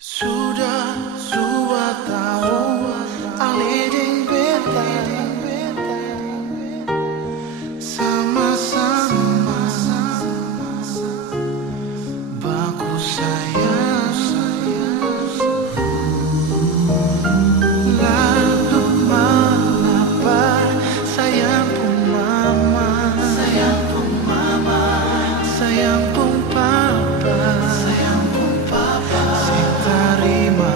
Sudah 2 tahun aliding beta sama-sama baku sayang. Lalu mengapa sayang pun mama, sayang pun mama, sayang pun papa, sayang pun papa, si tarima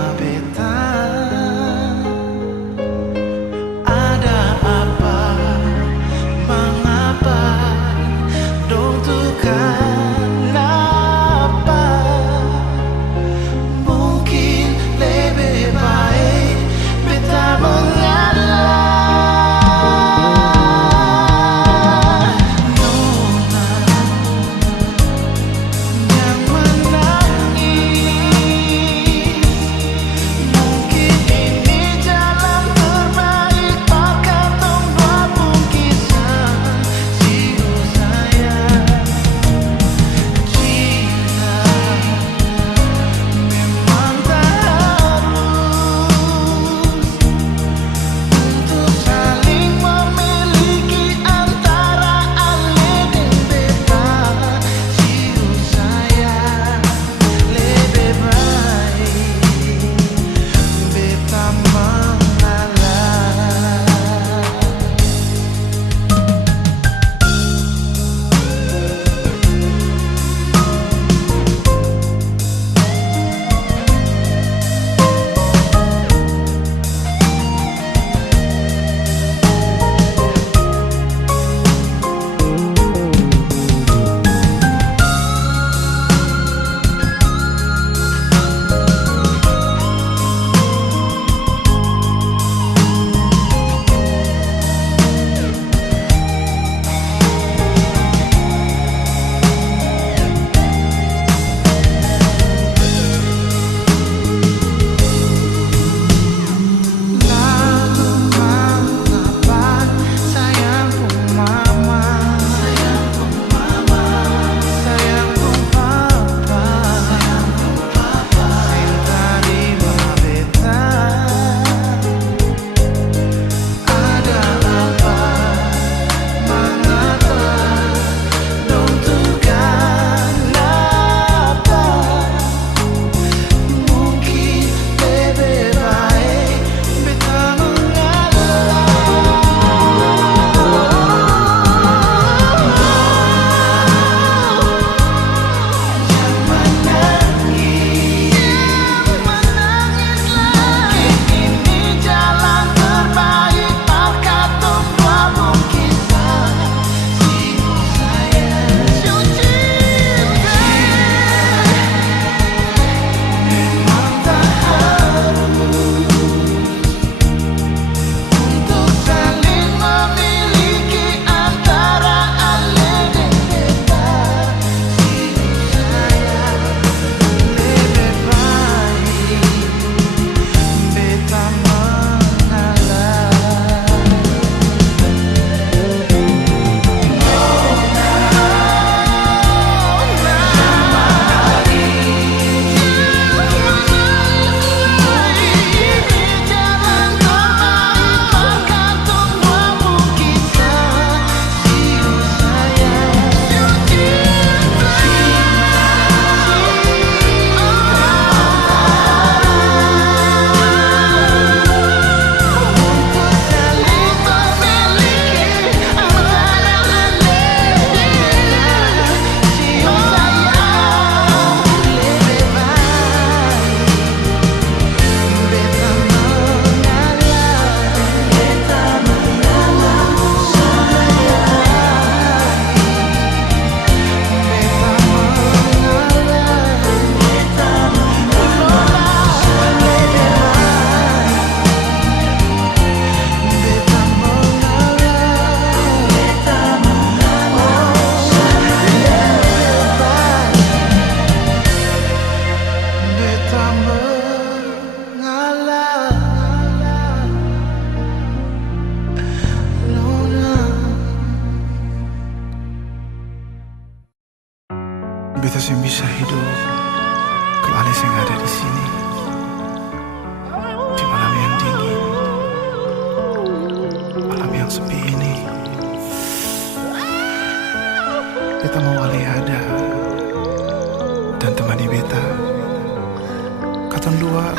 Katong dua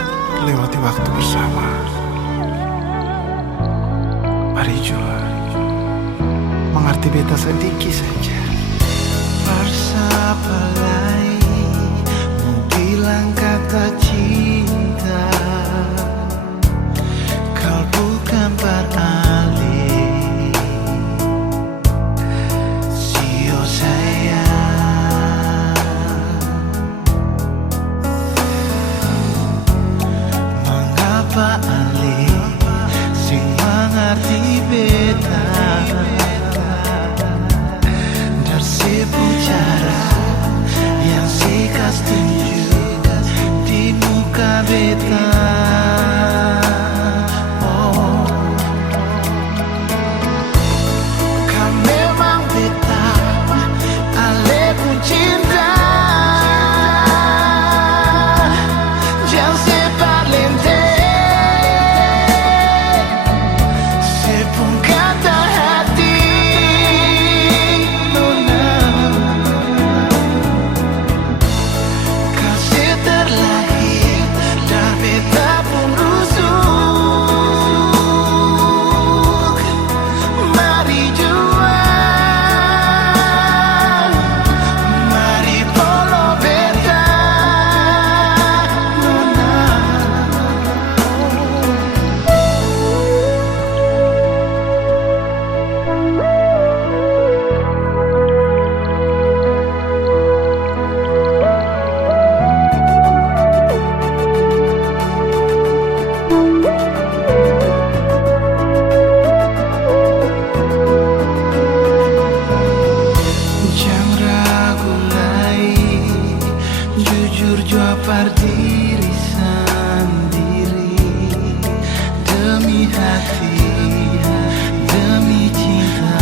lewati waktu bersama. Mari jua mengerti beta sedikit saja. Bersapalai mau bilang kata cinta, kau bukan beralih. Sio sayang, mengapa alih sing mengerti beta? Darsipu cara yang sikas tinju di muka beta. Oh, kau memang beta, ale pun cinta. Jangan sebar lente, sepung kata hati. Nona, kasih terlahir dah beta pun rusuk. Mari jua, mari polo beta. Nona, jangan ragu lagi, jujur jawab diri sendiri. Demi hati, demi cinta,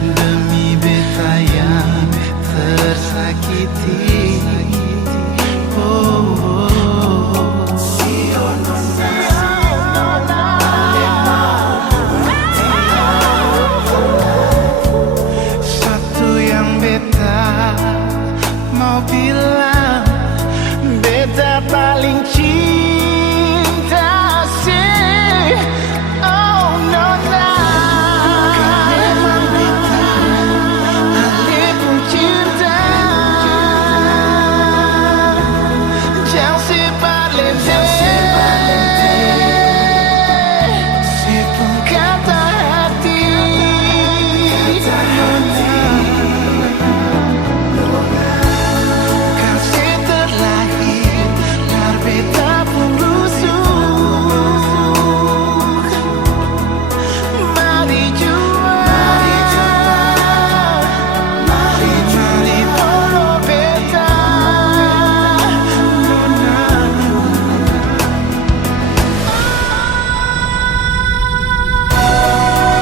demi beta yang tersakiti. Oh, oh, oh. Sio satu yang beta mau bilang, beta paling cinta sih. Oh nona, kau memang beta, ale pun cinta. Jangan sebar lente, sepung kata hati. Kasih terlahir dar beta pun rusuk. Mari jua, mari polo beta.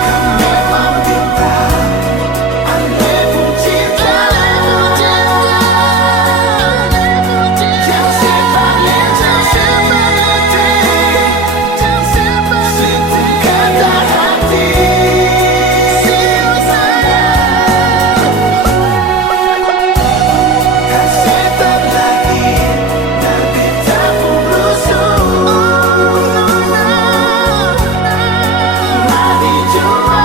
Kau memang beta, ale pun cinta. Jangan sebar lente, sepung kata hati. Sio sayang, kasih terlahir dar beta pun rusuk. Mari jua,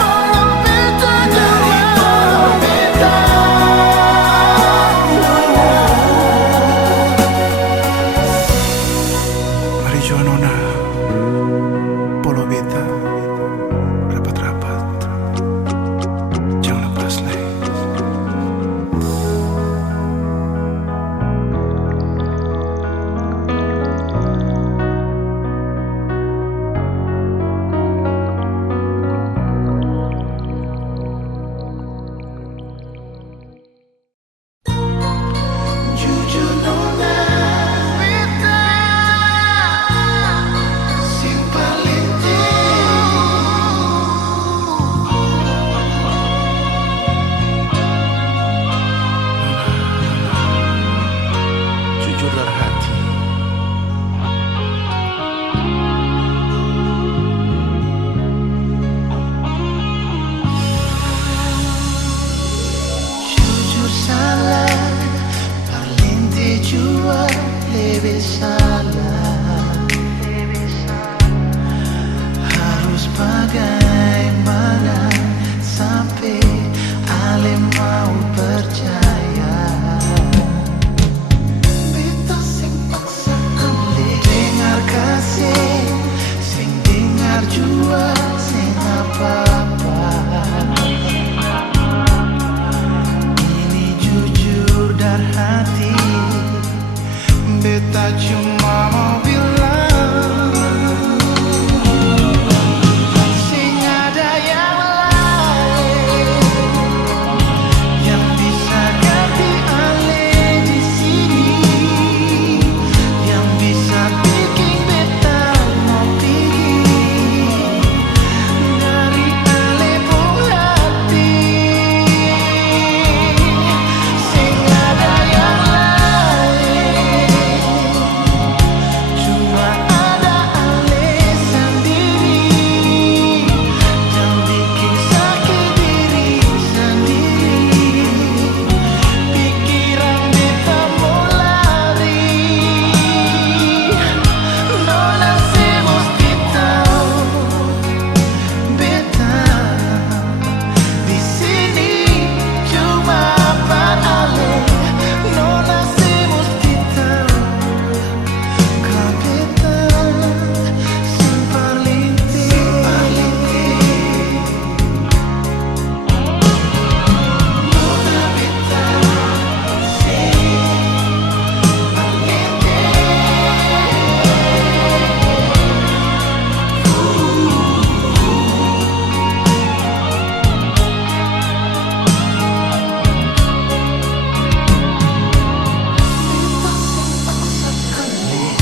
polo beta, dari polo beta. Mari jua nona, polo beta, rapat-rapat, jangan lepas leh. Jujur nona, beta sing paling jujur dari hati. Jujur salah, paling jujur. salah. Harus bagaimana sampai Ale mau percaya. Beta sing paksa Ale dengar kasih, sing dengar jua sing apa-apa. Ini jujur dari hati, beta cuma mau bilang, sing ada yang lain yang bisa ganti Ale di sini, yang bisa bikin beta mau pergi dari Ale pun hati. Sing ada yang lain, cuma ada Ale sendiri yang bikin sakit diri sendiri. Pikiran beta mau lari, nona se mesti tahu beta di sini cuma buat Ale. Nona se mesti tahu kalau beta paling nona beta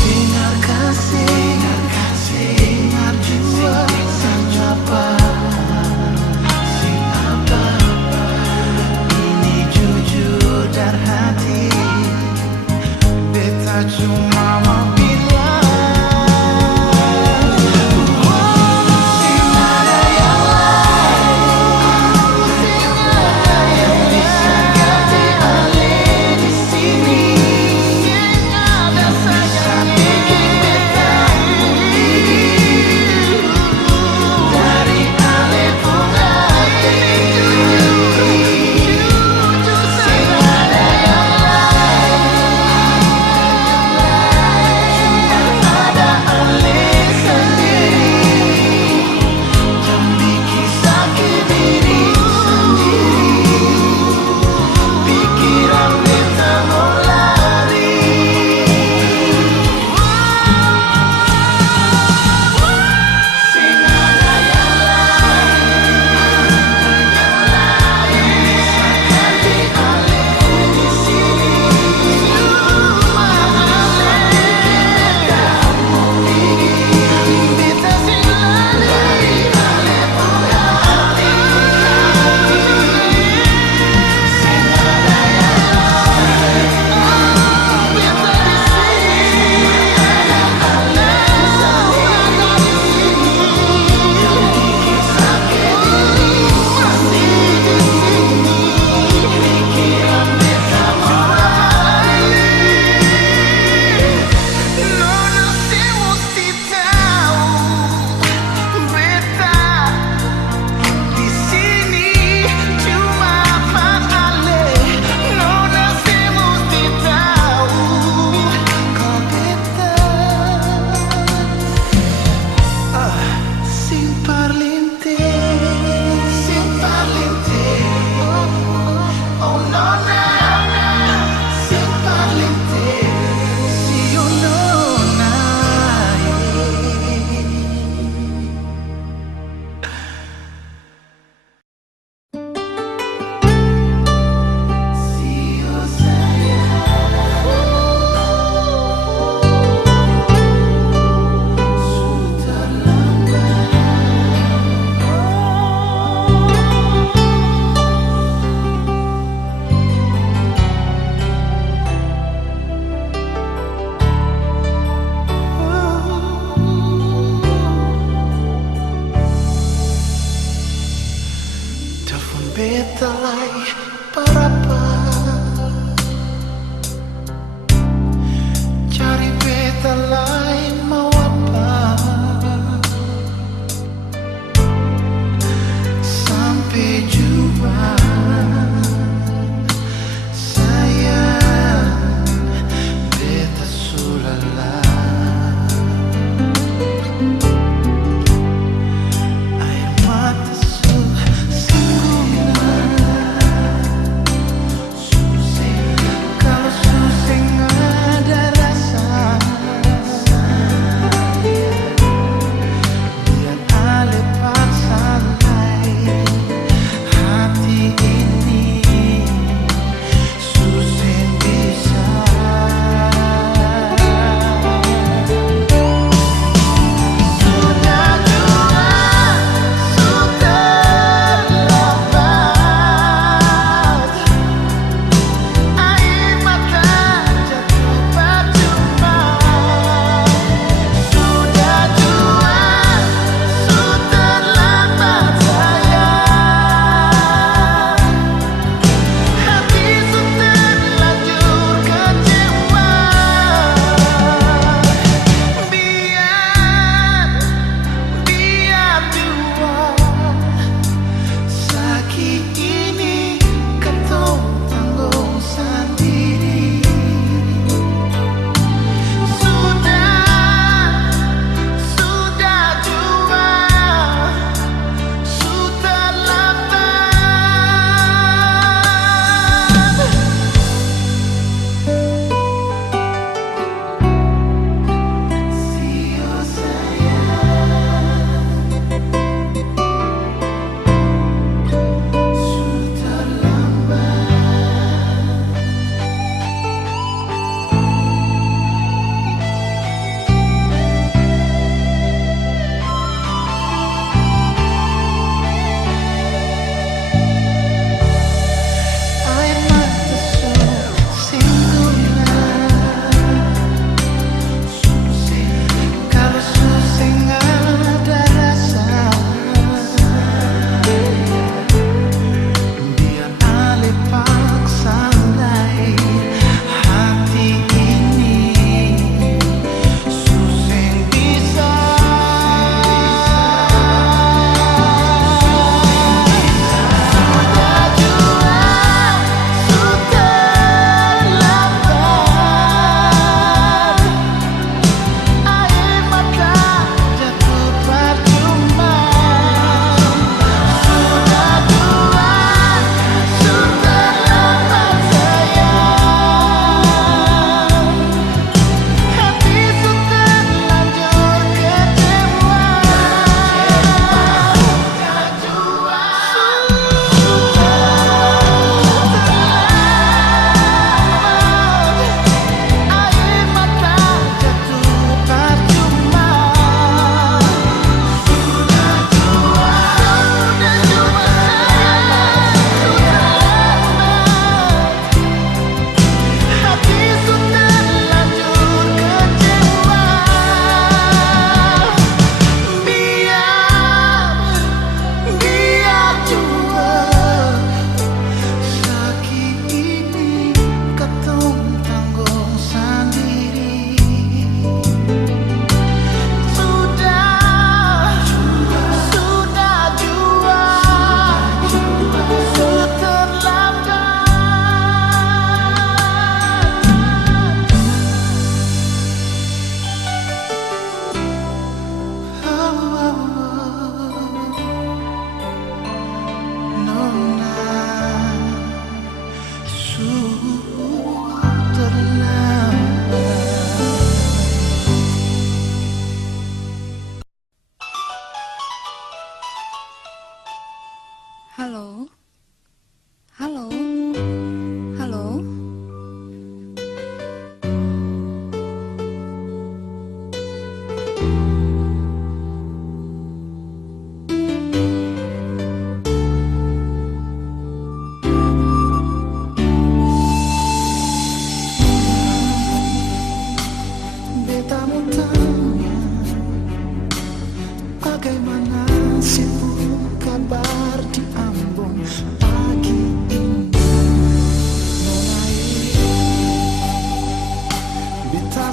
dengar kasih, dengar jua sing apa, sing apa-apa. Ini jujur dari hati, beta cuma mau bilang, sing ada yang lain, yang bisa ganti Ale di sini, yang bisa bikin beta dari Ale pun hati. Sing ada yang lain,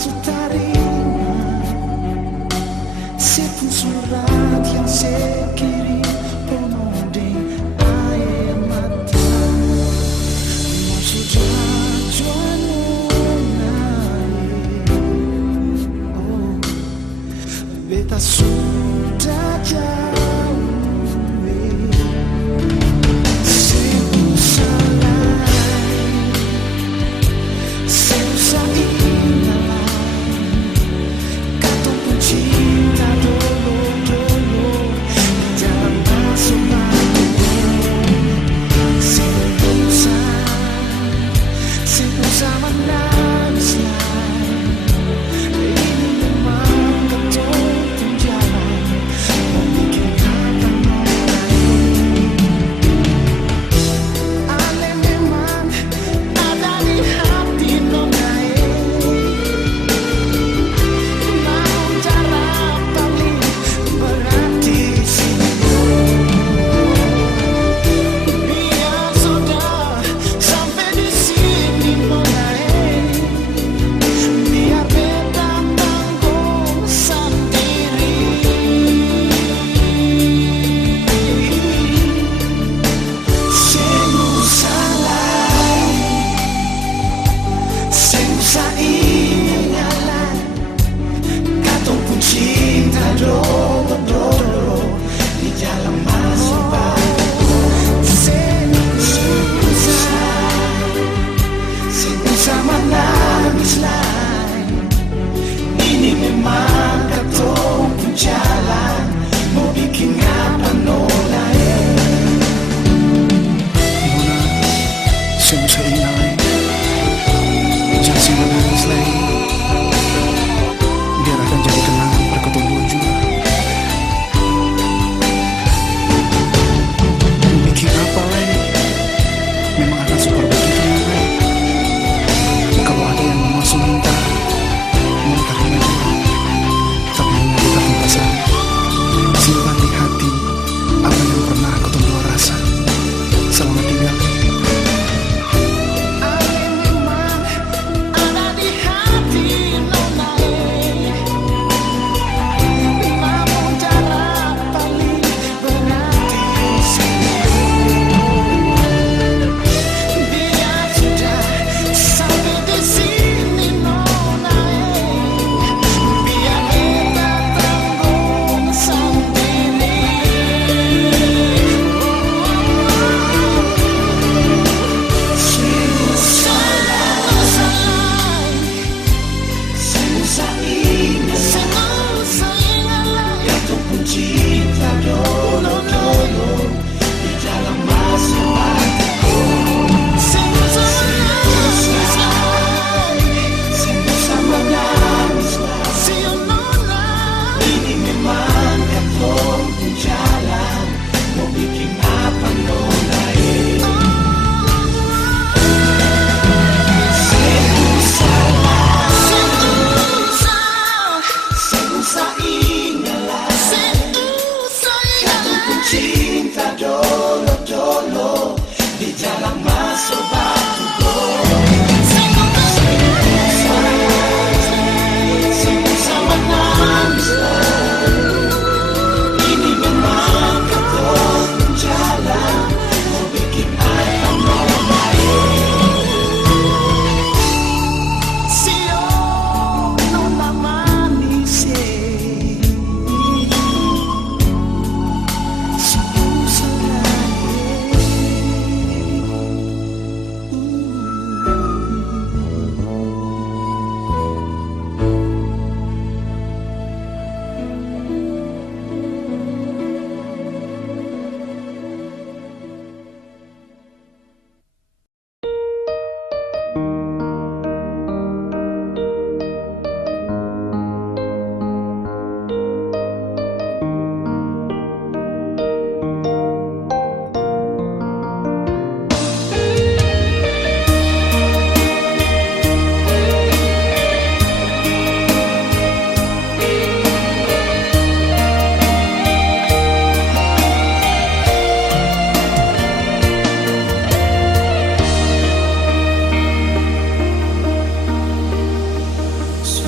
terima sepun surat yang saya kirim penuh dengan air mata. Sudah beta sudah jauh, saya usah ingat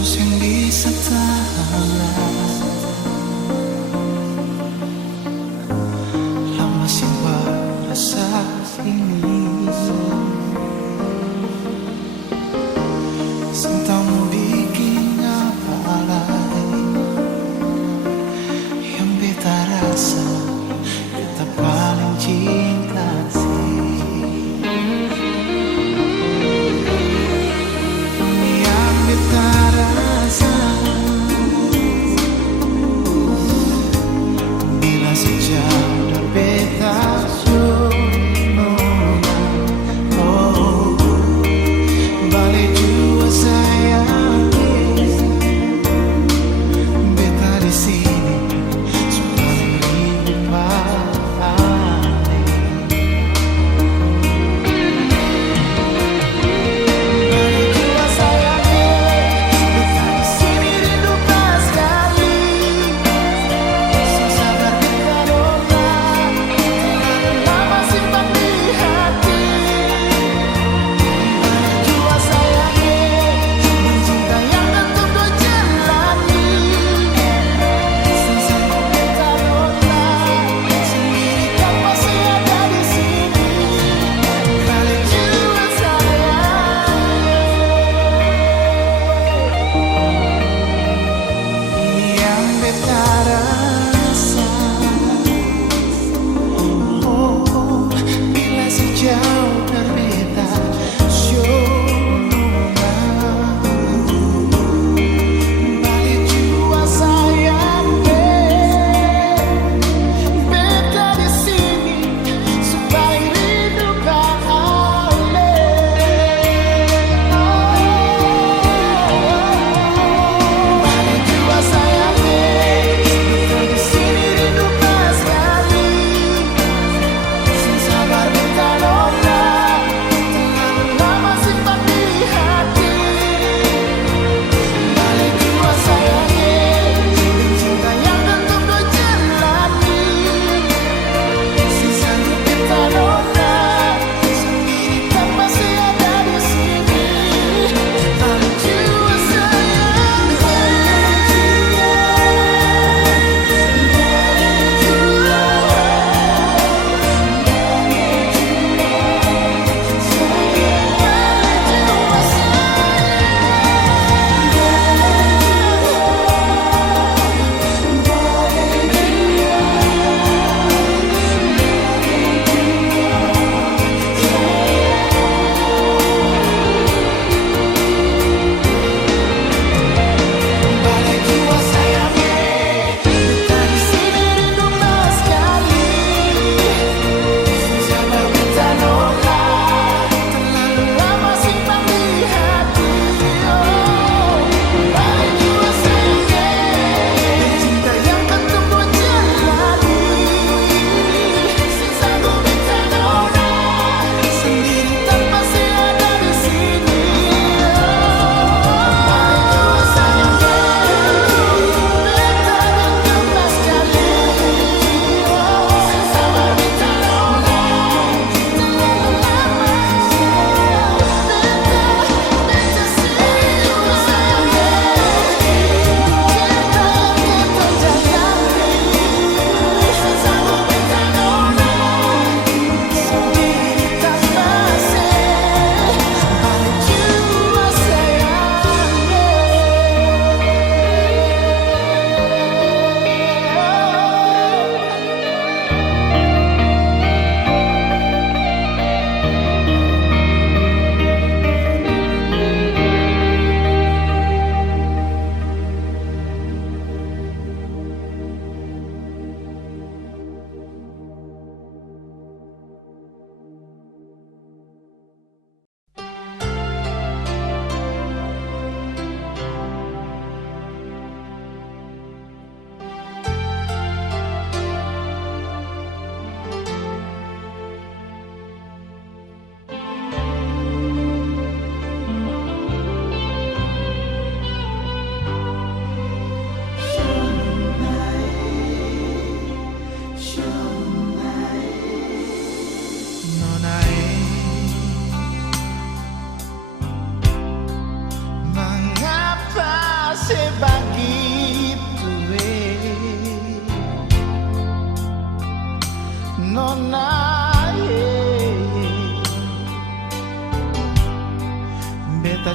tulus yang bisa tahan lama simpan rasa ini. Cintamu bikin apalagi yang beta rasa, beta paling cinta sih. Yang beta rasa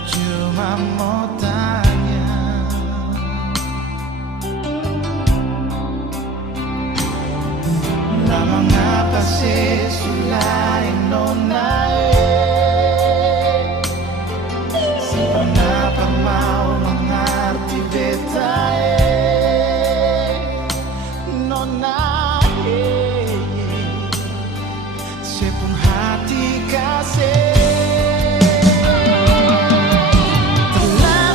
cuma mau tanya, na mga pasisulaing nonay si panapamaw mga artibetay nonay sepung hati kasih telah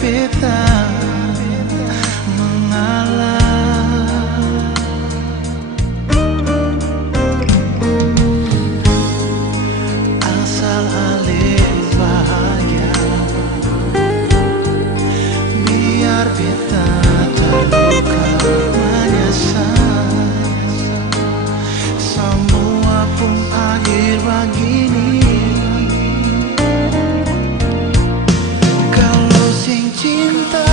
beta mengalah. Asal ale bahagia, biar beta terluka menyesal. Semua pun akhir begini. Kalau sing cinta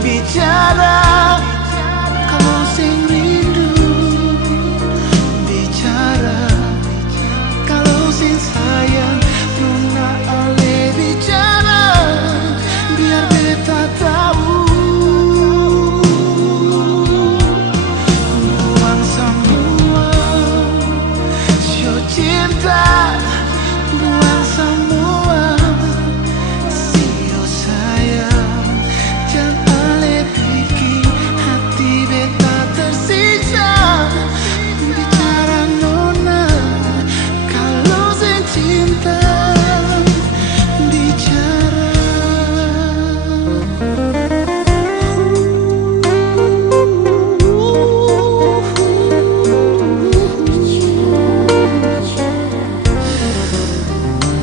bicara, kalau sing rindu bicara, kalau sing sayang Nona ale bicara, biar beta tahu. Buang semua show cinta, buang semua sio sayang. Jangan ale bikin hati beta tersiksa. Bicara Nona, kalau sing cinta bicara.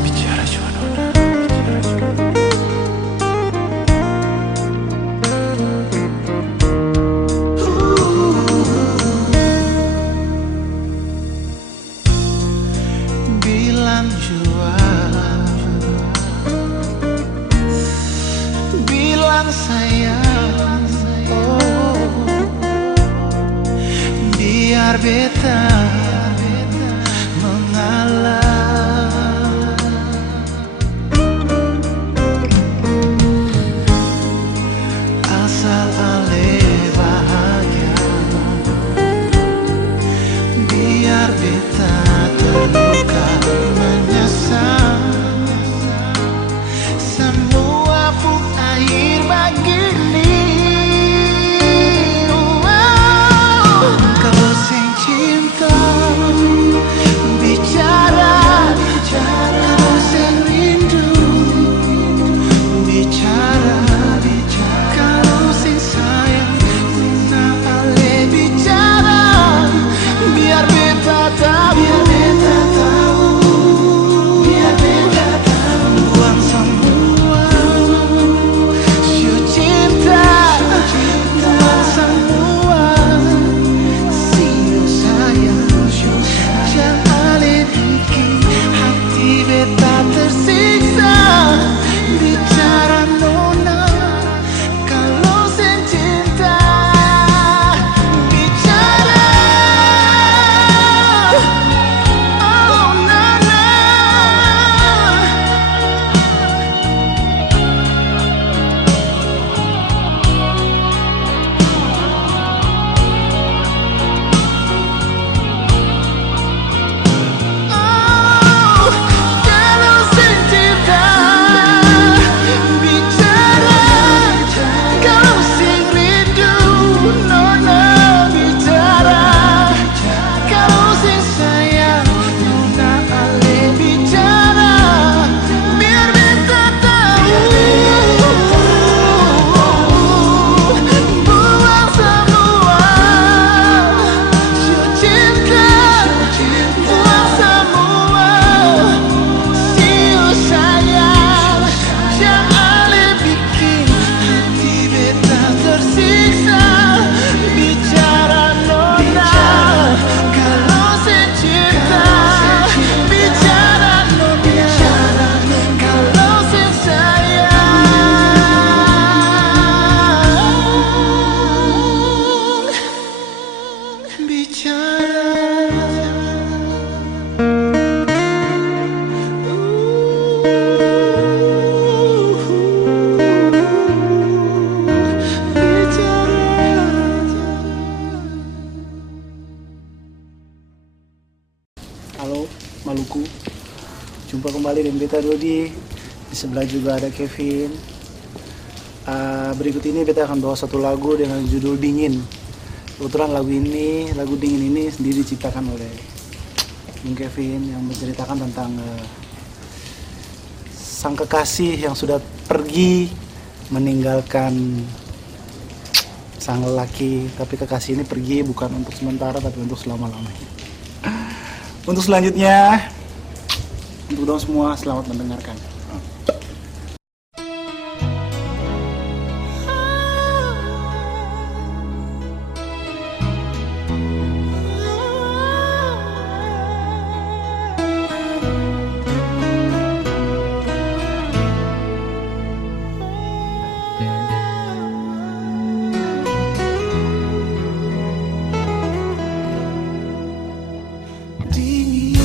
Bicara juga Nona, bicara juga. Bilang jua, bilang sayang, oh, biar beta mengalah. Asal ale bahagia, biar beta terluka menyesal. Semua pun akhir begini. Kalau sing cinta bicara, kalau sing rindu bicara, kalau sing sayang Nona ale bicara, biar beta tahu. Biar beta tahu. Buang semua show cinta, buang semua sio sayang. Jangan ale bikin hati beta tersiksa. Bicara Nona, kalau sing cinta bicara. Oh Nona, oh, kalau sing cinta bicara, kalau sing rindu Nona bicara, kalau sing sayang Nona ale bicara, biar beta tahu. Buang semua show cinta, buang semua sio sayang. Jangan ale bikin hati beta tersiksa. Bicara Nona, kalau sing cinta bicara Nona, kalau sing sayang bicara. Halo Maluku, jumpa kembali dengan beta Dodi. Di sebelah juga ada Kevin. Berikut ini beta akan bawa satu lagu dengan judul Dingin. Kebetulan lagu Dingin ini sendiri diciptakan oleh Bung Kevin yang menceritakan tentang sang kekasih yang sudah pergi meninggalkan sang lelaki, tapi kekasih ini pergi bukan untuk sementara tapi untuk selama-lamanya. Untuk selanjutnya, untuk dong semua selamat mendengarkan. Dingin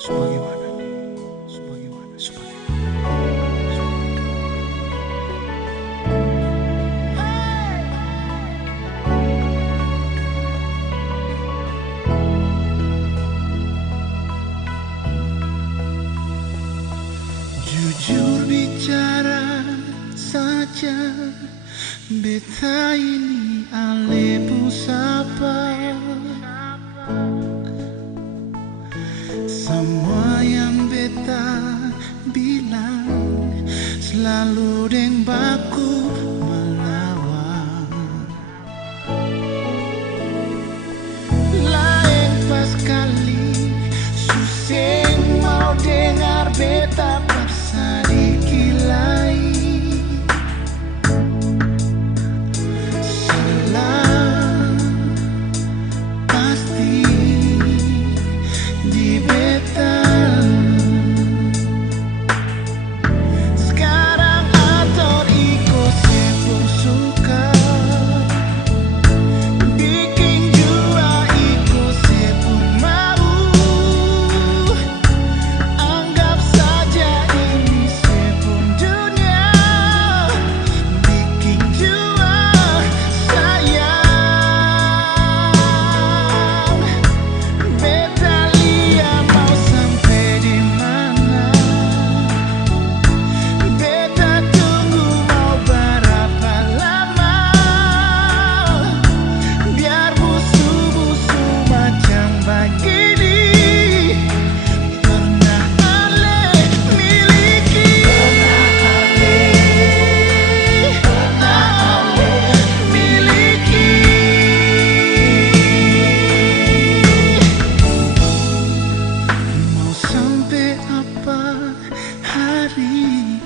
Sebagaimana nih, sebagaimana. Jujur bicara saja, beta ini alepu sapa. Semua yang beta bilang selalu deng baku melawan. Lain pas kali suseng mau dengar beta paksa dikilai. Salah pasti di beta. Sekarang atur ikut sepung suka, bikin jua ikut sepung mau. Anggap saja ini sepung dunia, bikin jua sayang. Beta lihat mau sampai di mana, beta tunggu mau berapa lama. Biar busu-busu macam begini pernah ale miliki. Mau sampai apa hari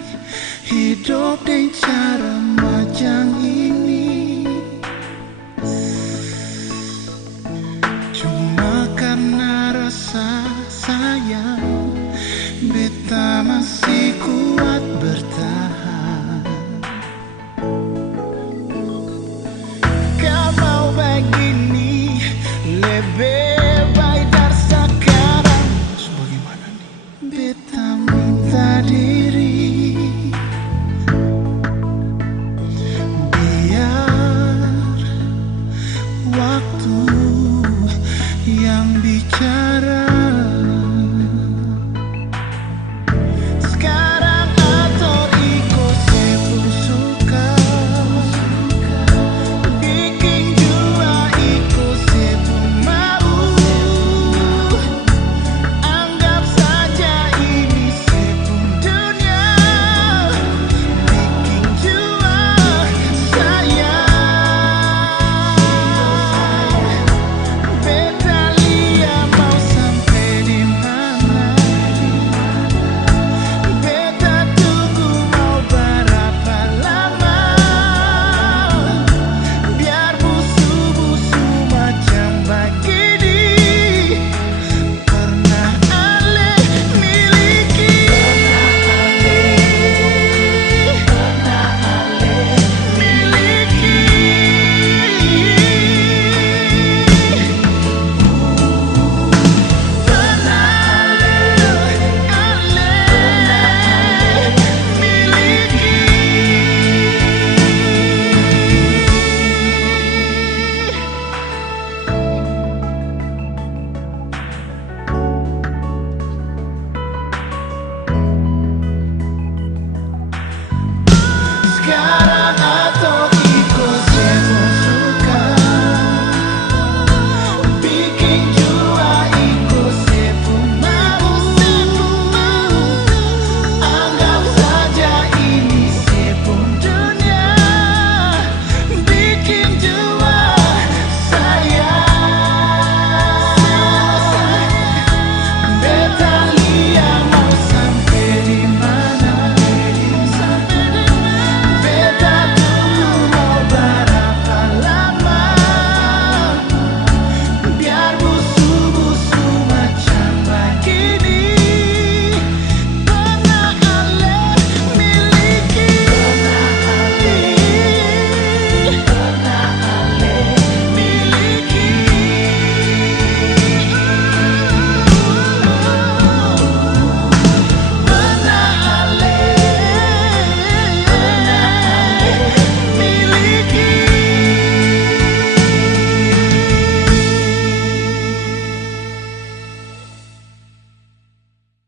hidup dengan cara macam ini, cuma karena rasa sayang beta masih kuat bertahan. Kau mau begini lebih baik dari sekarang. Sebagaimana nih, beta minta diri, biar waktu yang bicara.